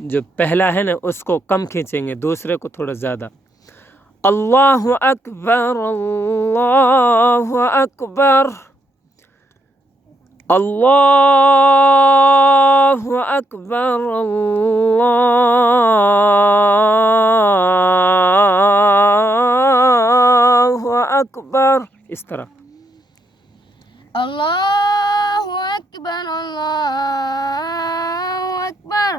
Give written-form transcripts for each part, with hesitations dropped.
जो पहला है ना उसको कम खींचेंगे, दूसरे को थोड़ा ज़्यादा। अल्लाहु अकबर, अल्लाहु अकबर, अल्लाहु अकबर, अल्लाहु अकबर, इस तरह। अल्लाहु अकबर, अल्लाहु अकबर,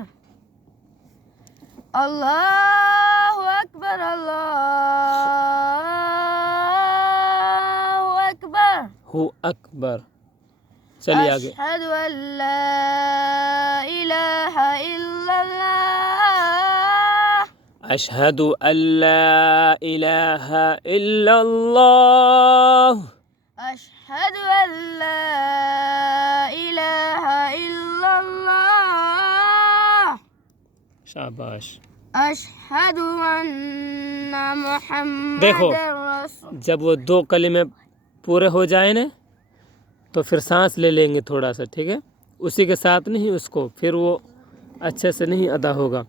अल्लाहु अकबर, अल्लाहु अकबर। हु अकबर। चलिए आगे। अशहदु अल्ला इलाहा इल्लल्लाह, अशहदु अल्ला इलाहा इल्लल्लाह, अशहदु अल्ला इलाहा इल्लल्लाह, शाबाश। अशहदु अन्ना देखो मुहम्मदर रसूल। जब वो 2 कलिमे पूरे हो जाए ना तो फिर सांस ले लेंगे थोड़ा सा, ठीक है, उसी के साथ नहीं उसको, फिर वो अच्छे से नहीं अदा होगा।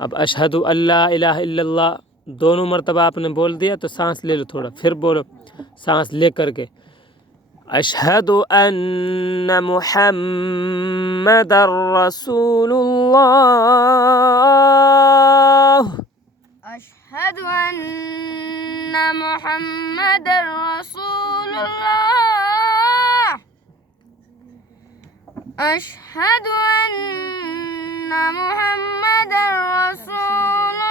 अब अशहदु अल्ला इलाहा इल्लल्लाह दोनों मर्तबा आपने बोल दिया तो सांस ले लो थोड़ा, फिर बोलो सांस ले करके, अशहदु अन्ना मुहम्मदर रसूलुल्लाह, अशहदु अन्ना मुहम्मदर रसूलुल्लाह, अशहदु अन्ना मुहम्मदर रसूलुल्लाह,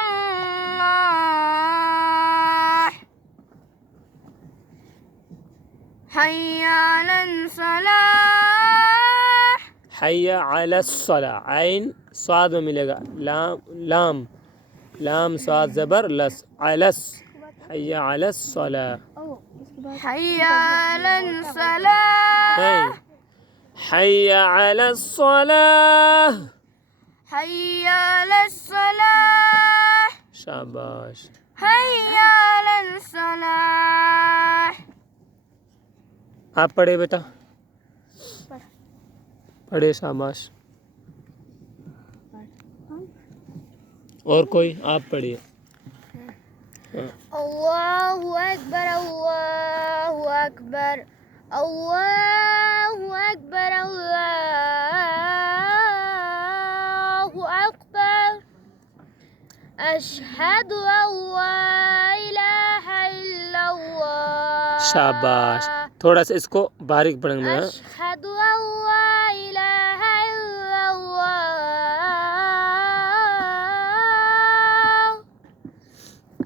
हय्या अलल सलाह, हय्या अलस सलाह, आइन स्वाद में मिलेगा, लाम लाम लाम स्वाद ज़बर लस, अलस, हय्या अलस सलाह, हय्या अलल सलाह, हय्या अलस सलाह, हय्या अलल सलाह, शाबाश। हय्या अलल सलाह। आप पढ़े बेटा, पढ़े, शाबाश। और कोई आप पढ़िए। अल्लाहु अकबर, अल्लाहु अकबर, अल्लाहु अकबर, अल्लाहु अकबर, अशहदु अल्ला इलाहा इल्लल्लाह। शाबाश। थोड़ा सा इसको बारीक पढ़ेंगे। अशहदु अल्ला इलाहा इल्लल्लाह,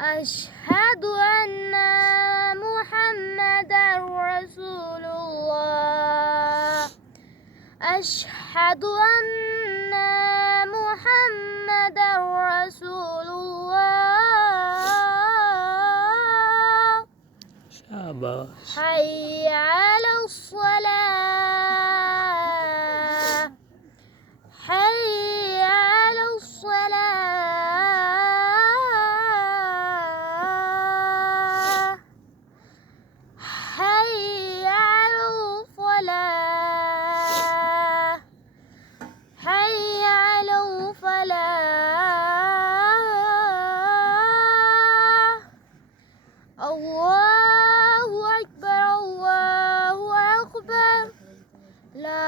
अशहदु अन्ना मुहम्मदर रसूलुल्लाह, अशहदु अन्ना मुहम्मदर रसूलुल्लाह, शाबाश। हय्या अलस सलाह, हय्या अलस सलाह, हय्या अलल फलाह, हय्या अलल फलाह। अल्लाहु अकबर, अल्लाहु अकबर, ला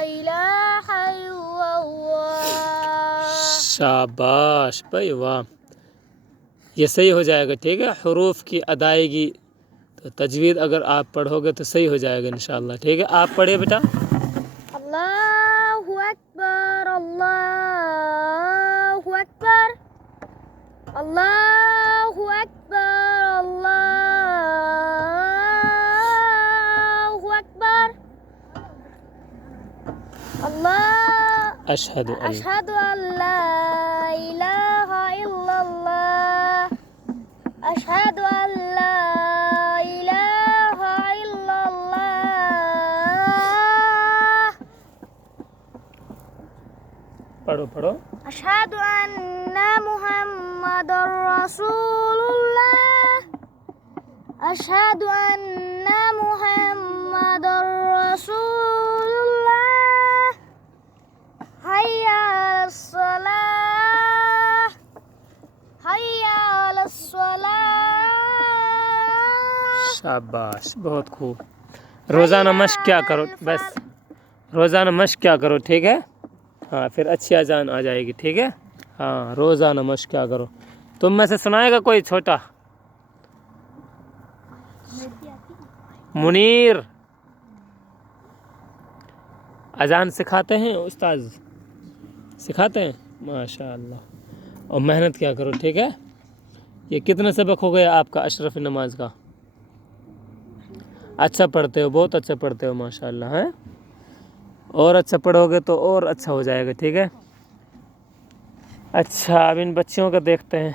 इलाहा इल्लल्लाह। शाबाश भाई, वाह, ये सही हो जाएगा, ठीक है। हरूफ की अदायगी तो तजवीद अगर आप पढ़ोगे तो सही हो जाएगा इंशाअल्लाह, ठीक है। आप पढ़िए बेटा। अल्लाहु अकबर, अल्लाहु अकबर, अल्लाहु अकबर, अल्लाहु अकबर, अल्लाह। अशहदु अशहदु अल्ला इलाहा इल्लल्लाह, अशहदु अल्ला इलाहा इल्लल्लाह। पढ़ो पढ़ो। अशहदु अन्ना मुहम्मदर रसूलुल्लाह, अशहदु अन्ना मुहम्मदर रसूलुल्लाह, हय्या अलस सलाह, शाबाश, बहुत खूब। रोज़ाना मश्क क्या करो, बस रोज़ाना मश्क क्या करो, ठीक है। हाँ, फिर अच्छी अजान आ जाएगी, ठीक है। हाँ, रोज़ाना मश्क क्या करो। तुम में से सुनाएगा कोई छोटा? मुनीर, अजान सिखाते हैं उस्ताद? सिखाते हैं, माशाअल्लाह। और मेहनत क्या करो, ठीक है। ये कितने सबक हो गए आपका अशरफ नमाज का? अच्छा पढ़ते हो, बहुत अच्छा पढ़ते हो माशाअल्लाह, है। और अच्छा पढ़ोगे तो और अच्छा हो जाएगा, ठीक है। अच्छा, अब इन बच्चियों का देखते हैं।